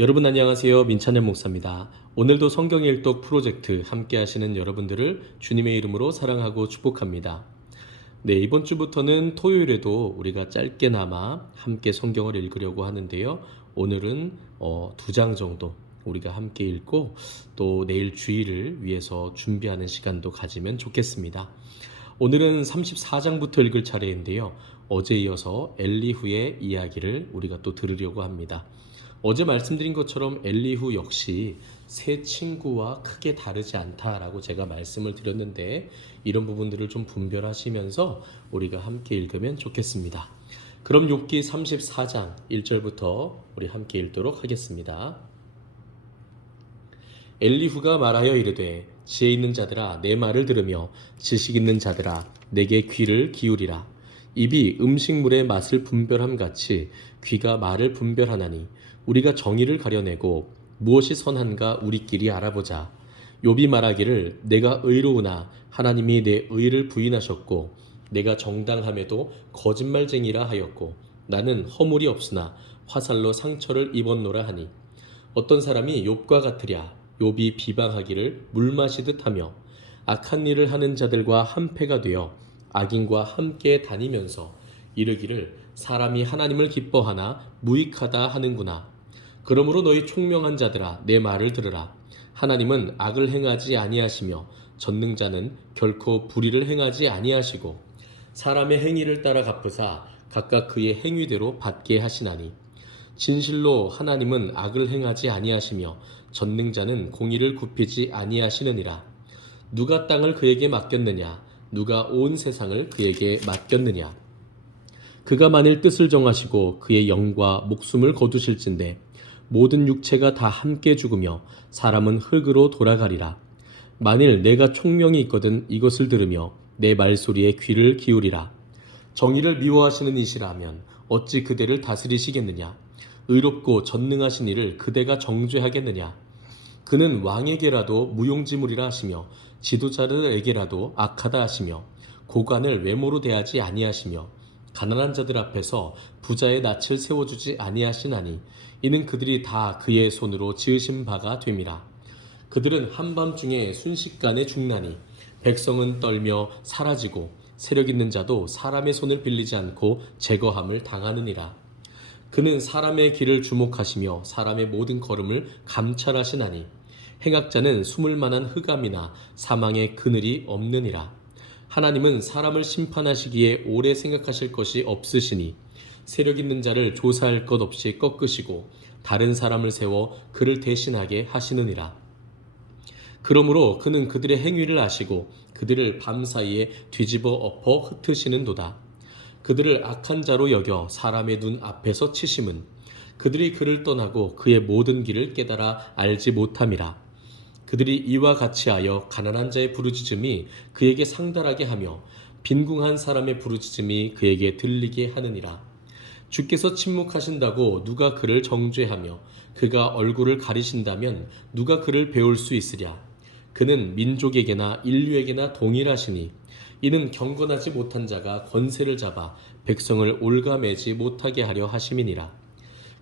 여러분 안녕하세요. 민찬현 목사입니다. 오늘도 성경 일독 프로젝트 함께 하시는 여러분들을 주님의 이름으로 사랑하고 축복합니다. 네, 이번 주부터는 토요일에도 우리가 짧게나마 함께 성경을 읽으려고 하는데요. 오늘은 2장 정도 우리가 함께 읽고 또 내일 주일을 위해서 준비하는 시간도 가지면 좋겠습니다. 오늘은 34장부터 읽을 차례인데요. 어제 이어서 엘리후의 이야기를 우리가 또 들으려고 합니다. 어제 말씀드린 것처럼 엘리후 역시 새 친구와 크게 다르지 않다라고 제가 말씀을 드렸는데 이런 부분들을 좀 분별하시면서 우리가 함께 읽으면 좋겠습니다. 그럼 욥기 34장 1절부터 우리 함께 읽도록 하겠습니다. 엘리후가 말하여 이르되 지혜 있는 자들아 내 말을 들으며 지식 있는 자들아 내게 귀를 기울이라. 입이 음식물의 맛을 분별함 같이 귀가 말을 분별하나니 우리가 정의를 가려내고 무엇이 선한가 우리끼리 알아보자. 욥이 말하기를 내가 의로우나 하나님이 내 의를 부인하셨고 내가 정당함에도 거짓말쟁이라 하였고 나는 허물이 없으나 화살로 상처를 입었노라 하니 어떤 사람이 욥과 같으랴. 욥이 비방하기를 물 마시듯 하며 악한 일을 하는 자들과 한패가 되어 악인과 함께 다니면서 이르기를 사람이 하나님을 기뻐하나 무익하다 하는구나. 그러므로 너희 총명한 자들아 내 말을 들으라. 하나님은 악을 행하지 아니하시며 전능자는 결코 불의를 행하지 아니하시고 사람의 행위를 따라 갚으사 각각 그의 행위대로 받게 하시나니 진실로 하나님은 악을 행하지 아니하시며 전능자는 공의를 굽히지 아니하시느니라. 누가 땅을 그에게 맡겼느냐 누가 온 세상을 그에게 맡겼느냐. 그가 만일 뜻을 정하시고 그의 영과 목숨을 거두실진대 모든 육체가 다 함께 죽으며 사람은 흙으로 돌아가리라. 만일 내가 총명이 있거든 이것을 들으며 내 말소리에 귀를 기울이라. 정의를 미워하시는 이시라면 어찌 그대를 다스리시겠느냐. 의롭고 전능하신 이를 그대가 정죄하겠느냐. 그는 왕에게라도 무용지물이라 하시며 지도자들에게라도 악하다 하시며 고관을 외모로 대하지 아니하시며 가난한 자들 앞에서 부자의 낯을 세워주지 아니하시나니 이는 그들이 다 그의 손으로 지으신 바가 됨이라. 그들은 한밤중에 순식간에 죽나니 백성은 떨며 사라지고 세력 있는 자도 사람의 손을 빌리지 않고 제거함을 당하느니라. 그는 사람의 길을 주목하시며 사람의 모든 걸음을 감찰하시나니 행악자는 숨을 만한 흑암이나 사망의 그늘이 없느니라. 하나님은 사람을 심판하시기에 오래 생각하실 것이 없으시니 세력 있는 자를 조사할 것 없이 꺾으시고 다른 사람을 세워 그를 대신하게 하시느니라. 그러므로 그는 그들의 행위를 아시고 그들을 밤사이에 뒤집어 엎어 흩으시는도다. 그들을 악한 자로 여겨 사람의 눈 앞에서 치심은 그들이 그를 떠나고 그의 모든 길을 깨달아 알지 못함이라. 그들이 이와 같이 하여 가난한 자의 부르짖음이 그에게 상달하게 하며 빈궁한 사람의 부르짖음이 그에게 들리게 하느니라. 주께서 침묵하신다고 누가 그를 정죄하며 그가 얼굴을 가리신다면 누가 그를 배울 수 있으랴. 그는 민족에게나 인류에게나 동일하시니 이는 경건하지 못한 자가 권세를 잡아 백성을 올가매지 못하게 하려 하심이니라.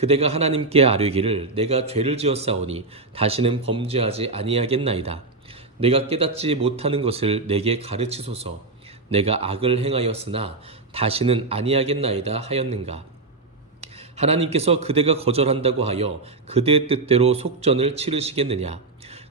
그대가 하나님께 아뢰기를 내가 죄를 지었사오니 다시는 범죄하지 아니하겠나이다. 내가 깨닫지 못하는 것을 내게 가르치소서. 내가 악을 행하였으나 다시는 아니하겠나이다 하였는가. 하나님께서 그대가 거절한다고 하여 그대의 뜻대로 속전을 치르시겠느냐.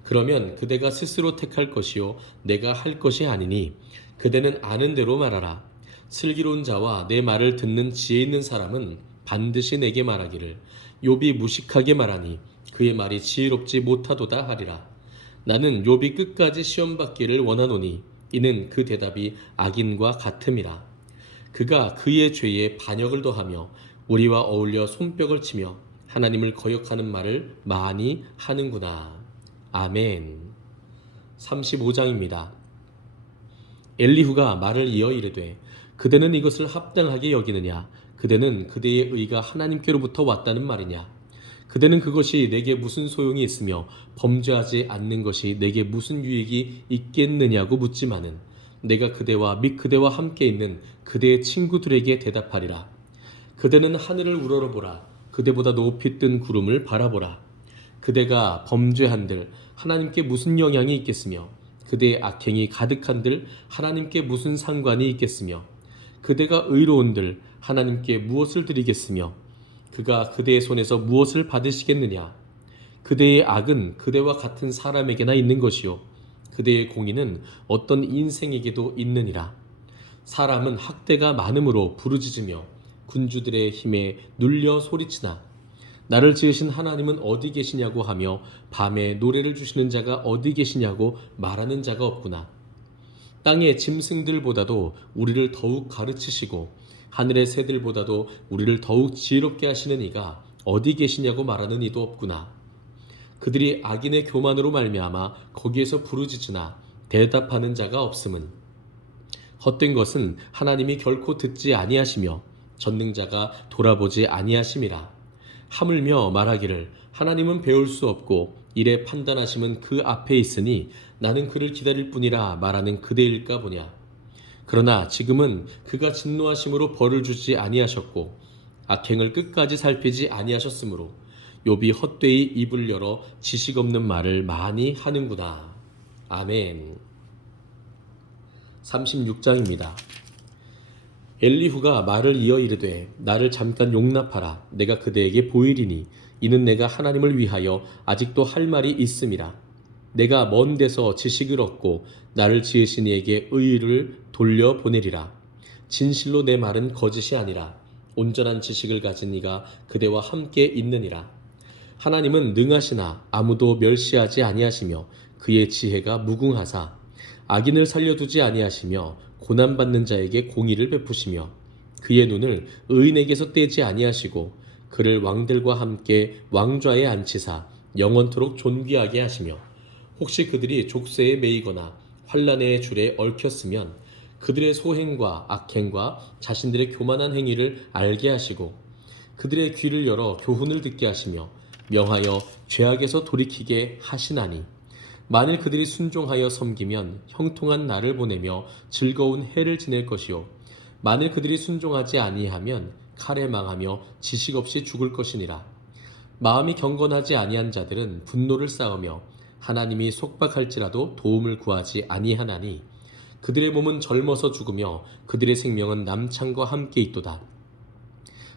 그러면 그대가 스스로 택할 것이요 내가 할 것이 아니니 그대는 아는 대로 말하라. 슬기로운 자와 내 말을 듣는 지혜 있는 사람은 반드시 내게 말하기를 욥이 무식하게 말하니 그의 말이 지혜롭지 못하도다 하리라. 나는 욥이 끝까지 시험받기를 원하노니 이는 그 대답이 악인과 같음이라. 그가 그의 죄에 반역을 더하며 우리와 어울려 손뼉을 치며 하나님을 거역하는 말을 많이 하는구나. 아멘. 35장입니다. 엘리후가 말을 이어 이르되 그대는 이것을 합당하게 여기느냐. 그대는 그대의 의가 하나님께로부터 왔다는 말이냐. 그대는 그것이 내게 무슨 소용이 있으며 범죄하지 않는 것이 내게 무슨 유익이 있겠느냐고 묻지만은 내가 그대와 및 그대와 함께 있는 그대의 친구들에게 대답하리라. 그대는 하늘을 우러러보라. 그대보다 높이 뜬 구름을 바라보라. 그대가 범죄한들 하나님께 무슨 영향이 있겠으며 그대의 악행이 가득한들 하나님께 무슨 상관이 있겠으며 그대가 의로운들 하나님께 무엇을 드리겠으며 그가 그대의 손에서 무엇을 받으시겠느냐. 그대의 악은 그대와 같은 사람에게나 있는 것이요 그대의 공의는 어떤 인생에게도 있느니라. 사람은 학대가 많음으로 부르짖으며 군주들의 힘에 눌려 소리치나 나를 지으신 하나님은 어디 계시냐고 하며 밤에 노래를 주시는 자가 어디 계시냐고 말하는 자가 없구나. 땅의 짐승들보다도 우리를 더욱 가르치시고 하늘의 새들보다도 우리를 더욱 지혜롭게 하시는 이가 어디 계시냐고 말하는 이도 없구나. 그들이 악인의 교만으로 말미암아 거기에서 부르짖으나 대답하는 자가 없음은 헛된 것은 하나님이 결코 듣지 아니하시며 전능자가 돌아보지 아니하심이라. 하물며 말하기를 하나님은 배울 수 없고 이래 판단하심은 그 앞에 있으니 나는 그를 기다릴 뿐이라 말하는 그대일까 보냐. 그러나 지금은 그가 진노하심으로 벌을 주지 아니하셨고 악행을 끝까지 살피지 아니하셨으므로 욥이 헛되이 입을 열어 지식 없는 말을 많이 하는구나. 아멘. 36장입니다. 엘리후가 말을 이어 이르되 나를 잠깐 용납하라. 내가 그대에게 보이리니 이는 내가 하나님을 위하여 아직도 할 말이 있음이라. 내가 먼 데서 지식을 얻고 나를 지으신 이에게 의를 돌려보내리라. 진실로 내 말은 거짓이 아니라 온전한 지식을 가진 이가 그대와 함께 있느니라. 하나님은 능하시나 아무도 멸시하지 아니하시며 그의 지혜가 무궁하사 악인을 살려두지 아니하시며 고난받는 자에게 공의를 베푸시며 그의 눈을 의인에게서 떼지 아니하시고 그를 왕들과 함께 왕좌에 앉히사 영원토록 존귀하게 하시며 혹시 그들이 족쇄에 매이거나 환난의 줄에 얽혔으면 그들의 소행과 악행과 자신들의 교만한 행위를 알게 하시고 그들의 귀를 열어 교훈을 듣게 하시며 명하여 죄악에서 돌이키게 하시나니 만일 그들이 순종하여 섬기면 형통한 날을 보내며 즐거운 해를 지낼 것이요 만일 그들이 순종하지 아니하면 칼에 망하며 지식 없이 죽을 것이니라. 마음이 경건하지 아니한 자들은 분노를 쌓으며 하나님이 속박할지라도 도움을 구하지 아니하나니 그들의 몸은 젊어서 죽으며 그들의 생명은 남창과 함께 있도다.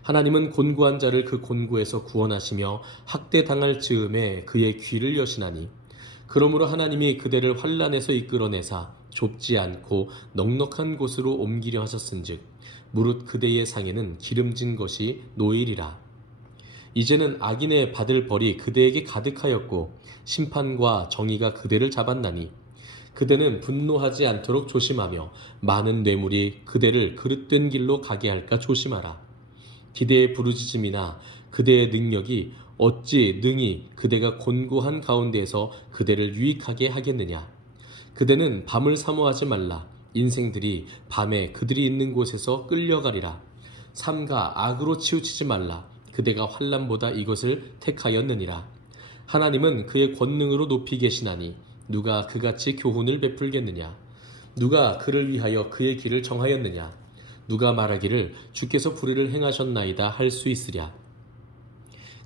하나님은 곤고한 자를 그 곤고에서 구원하시며 학대당할 즈음에 그의 귀를 여시나니 그러므로 하나님이 그대를 환난에서 이끌어내사 좁지 않고 넉넉한 곳으로 옮기려 하셨은즉 무릇 그대의 상에는 기름진 것이 놓이리라. 이제는 악인의 받을 벌이 그대에게 가득하였고 심판과 정의가 그대를 잡았나니 그대는 분노하지 않도록 조심하며 많은 뇌물이 그대를 그릇된 길로 가게 할까 조심하라. 기대의 부르짖음이나 그대의 능력이 어찌 능히 그대가 곤고한 가운데에서 그대를 유익하게 하겠느냐. 그대는 밤을 사모하지 말라. 인생들이 밤에 그들이 있는 곳에서 끌려가리라. 삼가 악으로 치우치지 말라. 그대가 환난보다 이것을 택하였느니라. 하나님은 그의 권능으로 높이 계시나니 누가 그같이 교훈을 베풀겠느냐. 누가 그를 위하여 그의 길을 정하였느냐. 누가 말하기를 주께서 불의를 행하셨나이다 할 수 있으랴.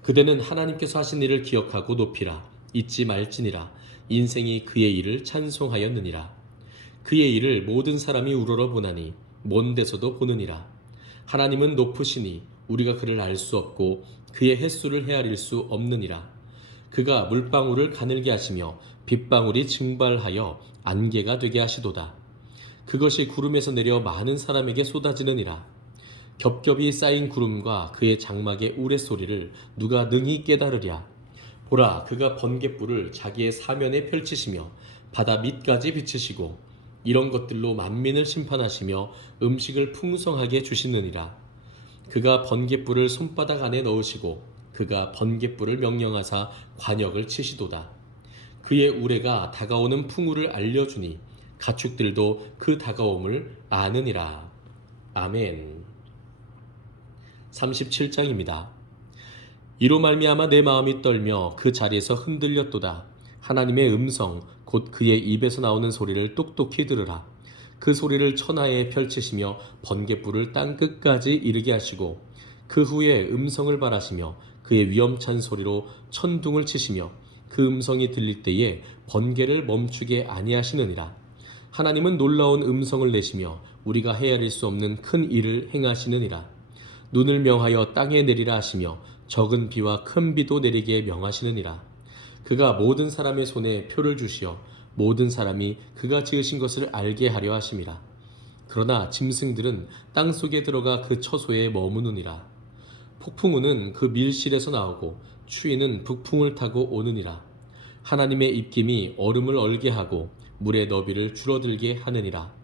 그대는 하나님께서 하신 일을 기억하고 높이라. 잊지 말지니라. 인생이 그의 일을 찬송하였느니라. 그의 일을 모든 사람이 우러러 보나니 먼 데서도 보느니라. 하나님은 높으시니 우리가 그를 알 수 없고 그의 햇수를 헤아릴 수 없느니라. 그가 물방울을 가늘게 하시며 빗방울이 증발하여 안개가 되게 하시도다. 그것이 구름에서 내려 많은 사람에게 쏟아지느니라. 겹겹이 쌓인 구름과 그의 장막의 우레소리를 누가 능히 깨달으랴. 보라, 그가 번갯불을 자기의 사면에 펼치시며 바다 밑까지 비치시고 이런 것들로 만민을 심판하시며 음식을 풍성하게 주시느니라. 그가 번갯불을 손바닥 안에 넣으시고 그가 번갯불을 명령하사 관역을 치시도다. 그의 우레가 다가오는 풍우를 알려주니 가축들도 그 다가옴을 아느니라. 아멘. 37장입니다. 이로 말미암아 내 마음이 떨며 그 자리에서 흔들렸도다. 하나님의 음성 곧 그의 입에서 나오는 소리를 똑똑히 들으라. 그 소리를 천하에 펼치시며 번갯불을 땅 끝까지 이르게 하시고 그 후에 음성을 발하시며 그의 위험찬 소리로 천둥을 치시며 그 음성이 들릴 때에 번개를 멈추게 아니하시느니라. 하나님은 놀라운 음성을 내시며 우리가 헤아릴 수 없는 큰 일을 행하시느니라. 눈을 명하여 땅에 내리라 하시며 적은 비와 큰 비도 내리게 명하시느니라. 그가 모든 사람의 손에 표를 주시어 모든 사람이 그가 지으신 것을 알게 하려 하심이라. 그러나 짐승들은 땅 속에 들어가 그 처소에 머무느니라. 폭풍우는 그 밀실에서 나오고 추위는 북풍을 타고 오느니라. 하나님의 입김이 얼음을 얼게 하고 물의 너비를 줄어들게 하느니라.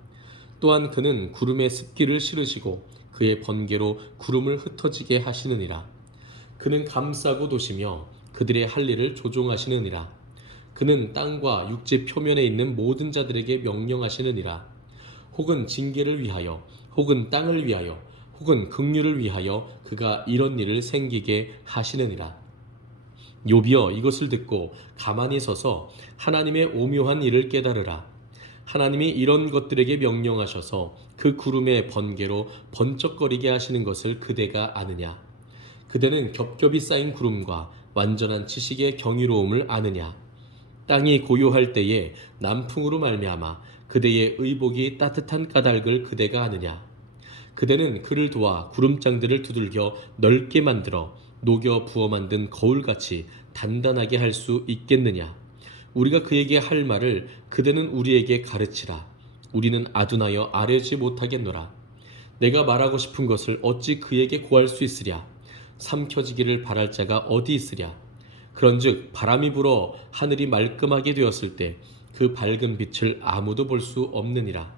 또한 그는 구름에 습기를 실으시고 그의 번개로 구름을 흩어지게 하시느니라. 그는 감싸고 도시며 그들의 할 일을 조종하시느니라. 그는 땅과 육지 표면에 있는 모든 자들에게 명령하시느니라. 혹은 징계를 위하여 혹은 땅을 위하여 혹은 긍휼을 위하여 그가 이런 일을 생기게 하시느니라. 욥이여 이것을 듣고 가만히 서서 하나님의 오묘한 일을 깨달으라. 하나님이 이런 것들에게 명령하셔서 그 구름의 번개로 번쩍거리게 하시는 것을 그대가 아느냐? 그대는 겹겹이 쌓인 구름과 완전한 지식의 경이로움을 아느냐? 땅이 고요할 때에 남풍으로 말미암아 그대의 의복이 따뜻한 까닭을 그대가 아느냐? 그대는 그를 도와 구름장들을 두들겨 넓게 만들어 녹여 부어 만든 거울같이 단단하게 할 수 있겠느냐? 우리가 그에게 할 말을 그대는 우리에게 가르치라. 우리는 아둔하여 아뢰지 못하겠노라. 내가 말하고 싶은 것을 어찌 그에게 고할 수 있으랴? 삼켜지기를 바랄 자가 어디 있으랴? 그런즉 바람이 불어 하늘이 말끔하게 되었을 때 그 밝은 빛을 아무도 볼 수 없느니라.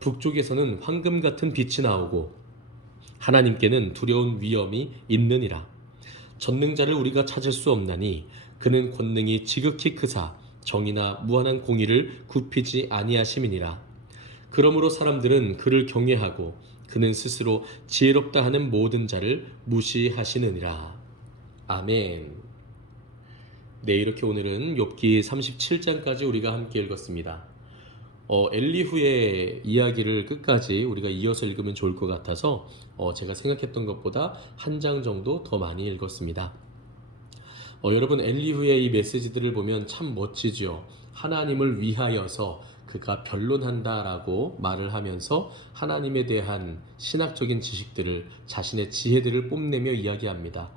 북쪽에서는 황금 같은 빛이 나오고 하나님께는 두려운 위엄이 있느니라. 전능자를 우리가 찾을 수 없나니 그는 권능이 지극히 크사 정의나 무한한 공의를 굽히지 아니하심이니라. 그러므로 사람들은 그를 경외하고 그는 스스로 지혜롭다 하는 모든 자를 무시하시느니라. 아멘. 네, 이렇게 오늘은 욥기 37장까지 우리가 함께 읽었습니다. 엘리후의 이야기를 끝까지 우리가 이어서 읽으면 좋을 것 같아서 제가 생각했던 것보다 한 장 정도 더 많이 읽었습니다. 여러분, 엘리후의 이 메시지들을 보면 참 멋지죠. 하나님을 위하여서 그가 변론한다라고 말을 하면서 하나님에 대한 신학적인 지식들을, 자신의 지혜들을 뽐내며 이야기합니다.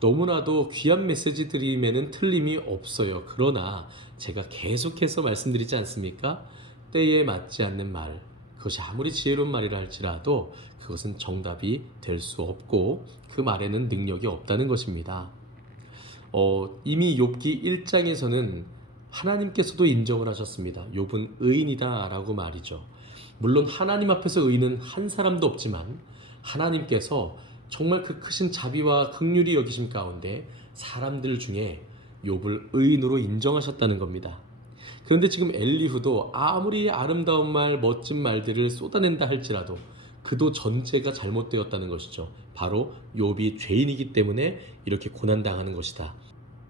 너무나도 귀한 메시지들임에는 틀림이 없어요. 그러나 제가 계속해서 말씀드리지 않습니까? 때에 맞지 않는 말, 그것이 아무리 지혜로운 말이라 할지라도 그것은 정답이 될 수 없고 그 말에는 능력이 없다는 것입니다. 이미 욥기 1장에서는 하나님께서도 인정을 하셨습니다. 욥은 의인이다 라고 말이죠. 물론 하나님 앞에서 의인은 한 사람도 없지만 하나님께서 정말 그 크신 자비와 긍휼이 여기심 가운데 사람들 중에 욥을 의인으로 인정하셨다는 겁니다. 그런데 지금 엘리후도 아무리 아름다운 말, 멋진 말들을 쏟아낸다 할지라도 그도 전제가 잘못되었다는 것이죠. 바로 욥이 죄인이기 때문에 이렇게 고난당하는 것이다.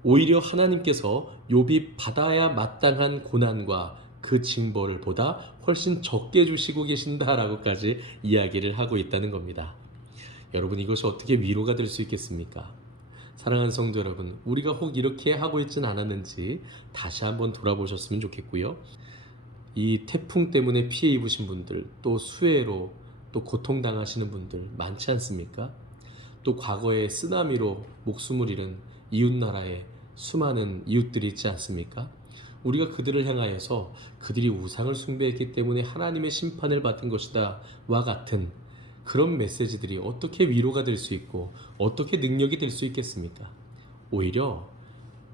오히려 하나님께서 욥이 받아야 마땅한 고난과 그 징벌을 보다 훨씬 적게 주시고 계신다라고까지 이야기를 하고 있다는 겁니다. 여러분, 이것이 어떻게 위로가 될 수 있겠습니까? 사랑하는 성도 여러분, 우리가 혹 이렇게 하고 있지는 않았는지 다시 한번 돌아보셨으면 좋겠고요. 이 태풍 때문에 피해 입으신 분들, 또 수해로 또 고통당하시는 분들 많지 않습니까? 또 과거에 쓰나미로 목숨을 잃은 이웃나라에 수많은 이웃들이 있지 않습니까? 우리가 그들을 향하여서 그들이 우상을 숭배했기 때문에 하나님의 심판을 받은 것이다 와 같은 그런 메시지들이 어떻게 위로가 될 수 있고 어떻게 능력이 될 수 있겠습니까? 오히려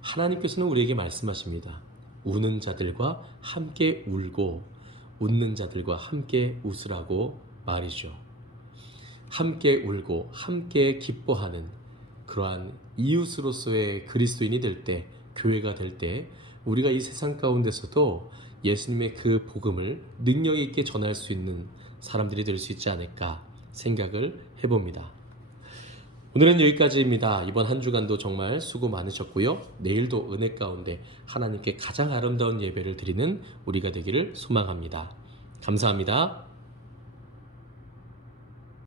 하나님께서는 우리에게 말씀하십니다. 우는 자들과 함께 울고 웃는 자들과 함께 웃으라고 말이죠. 함께 울고 함께 기뻐하는 그러한 이웃으로서의 그리스도인이 될 때, 교회가 될 때 우리가 이 세상 가운데서도 예수님의 그 복음을 능력 있게 전할 수 있는 사람들이 될 수 있지 않을까 생각을 해봅니다. 오늘은 여기까지입니다. 이번 한 주간도 정말 수고 많으셨고요. 내일도 은혜 가운데 하나님께 가장 아름다운 예배를 드리는 우리가 되기를 소망합니다. 감사합니다.